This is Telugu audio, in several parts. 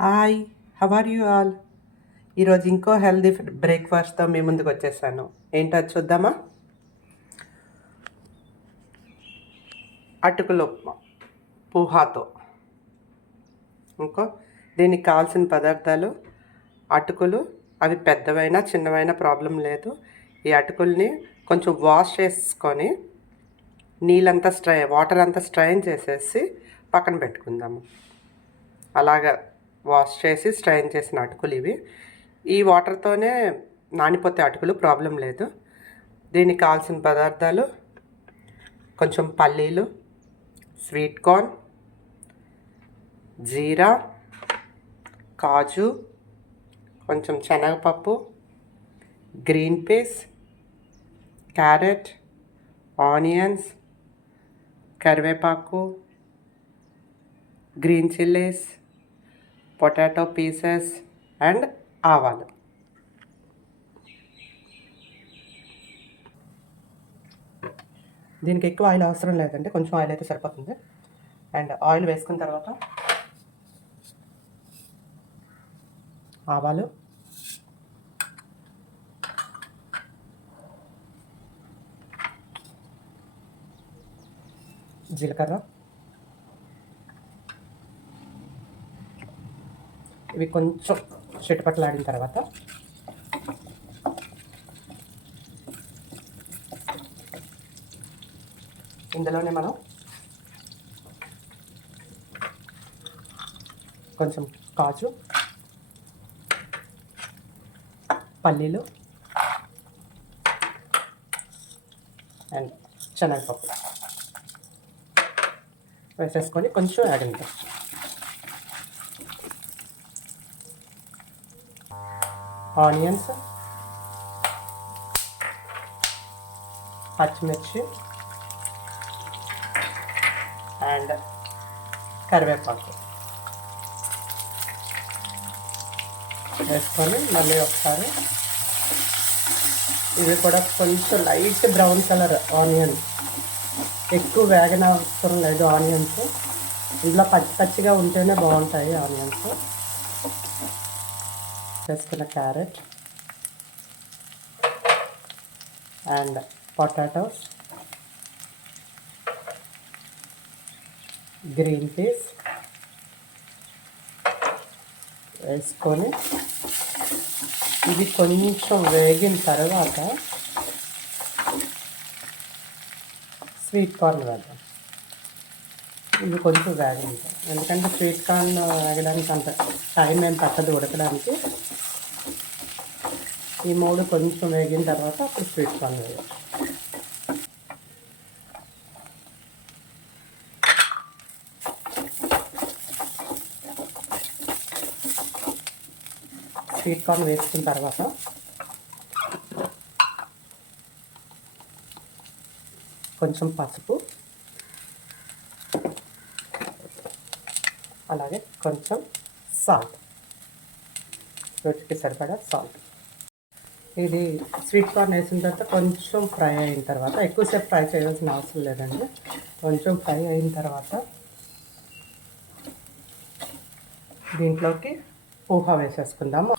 Hi, how are you all? ఈరోజు ఇంకో హెల్దీ బ్రేక్ఫాస్ట్తో మీ ముందుకు వచ్చేసాను. ఏంటో అది చూద్దామా? అటుకులు ఉప్మా పూహాతో. ఇంకో దీనికి కావాల్సిన పదార్థాలు అటుకులు. అవి పెద్దవైనా చిన్నవైనా ప్రాబ్లం లేదు. ఈ అటుకుల్ని కొంచెం వాష్ చేసుకొని వాటర్ అంతా స్ట్రైన్ చేసేసి పక్కన పెట్టుకుందాము. అలాగా వాష్ చేసి స్ట్రైన్ చేసిన అటుకులు ఇవి. ఈ వాటర్తోనే నానిపోతే అటుకులు, ప్రాబ్లం లేదు. దీనికి కావాల్సిన పదార్థాలు కొంచెం పల్లీలు, స్వీట్ కార్న్, జీరా, కాజు, కొంచెం శనగపప్పు, గ్రీన్ పీస్, క్యారెట్, ఆనియన్స్, కరివేపాకు, green chillies, potato pieces and ఆవాలు. దీనికి ఎక్కువ ఆయిల్ అవసరం లేదంటే కొంచెం ఆయిల్ అయితే సరిపోతుంది. అండ్ ఆయిల్ వేసుకున్న తర్వాత ఆవాలు, జీలకర్ర, ఇవి కొంచెం చిటపట్లాడిన తర్వాత ఇందులోనే మనం కొంచెం కాజు, పల్లీలు అండ్ శనగపప్పు వేసేసుకొని కొంచెం వేగనిద్దాం. ఆనియన్స్, పచ్చిమిర్చి అండ్ కరివేపాకు వేసుకొని మళ్ళీ ఒకసారి ఇవి కూడా కొంచెం లైట్ బ్రౌన్ కలర్ ఆనియన్, ఎక్కువ వేగన అవసరం లేదు. ఆనియన్స్ ఇందులో పచ్చి పచ్చిగా ఉంటేనే బాగుంటాయి. ఆనియన్స్ వేసుకున్న carrot and potatoes, green peas వేసుకొని ఇది కొంచెం వేగిన తర్వాత స్వీట్ కార్న్ వేద్దాం. ఇది కొంచెం వేగనిద్దాం, ఎందుకంటే స్వీట్ కార్న్ వేగడానికి అంత టైం ఏం పట్టదు ఉడకడానికి. ఈ మూడు కొంచెం వేగిన తర్వాత అప్పుడు స్వీట్ కార్న్ వేయాలి. స్వీట్ కార్న్ వేసుకున్న తర్వాత కొంచెం పసుపు, అలాగే కొంచెం సాల్ట్, రుచికి సరిపడా సాల్ట్. ఇది స్వీట్ కార్న్ వేసిన తర్వాత కొంచెం ఫ్రై అయిన తర్వాత, ఎక్కువసేపు ఫ్రై చేయాల్సిన అవసరం లేదండి. కొంచెం ఫ్రై అయిన తర్వాత దీంట్లోకి పోహా వేసేసుకుందాము.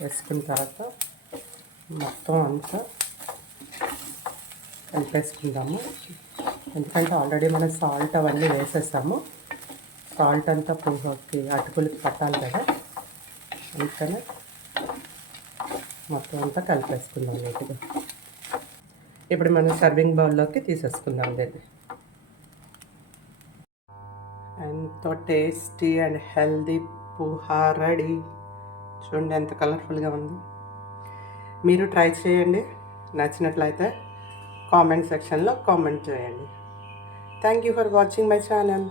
వేసుకున్న తర్వాత మొత్తం అంతా కలిపేసుకుందాము. ఎందుకంటే ఆల్రెడీ మనం సాల్ట్ అవన్నీ వేసేసాము. సాల్ట్ అంతా పోహాకి, అటుకులకి పట్టాలి కదా, అందుకని మొత్తం అంతా కలిపేసుకుందాం నీట్గా. ఇప్పుడు మనం సర్వింగ్ బౌల్లోకి తీసేసుకుందాం దీన్ని. ఎంతో tasty and healthy poha ready. చూడండి ఎంత కలర్ఫుల్గా ఉంది. మీరు ట్రై చేయండి. నచ్చినట్లయితే కామెంట్ సెక్షన్లో కామెంట్ చేయండి. Thank you for watching my channel.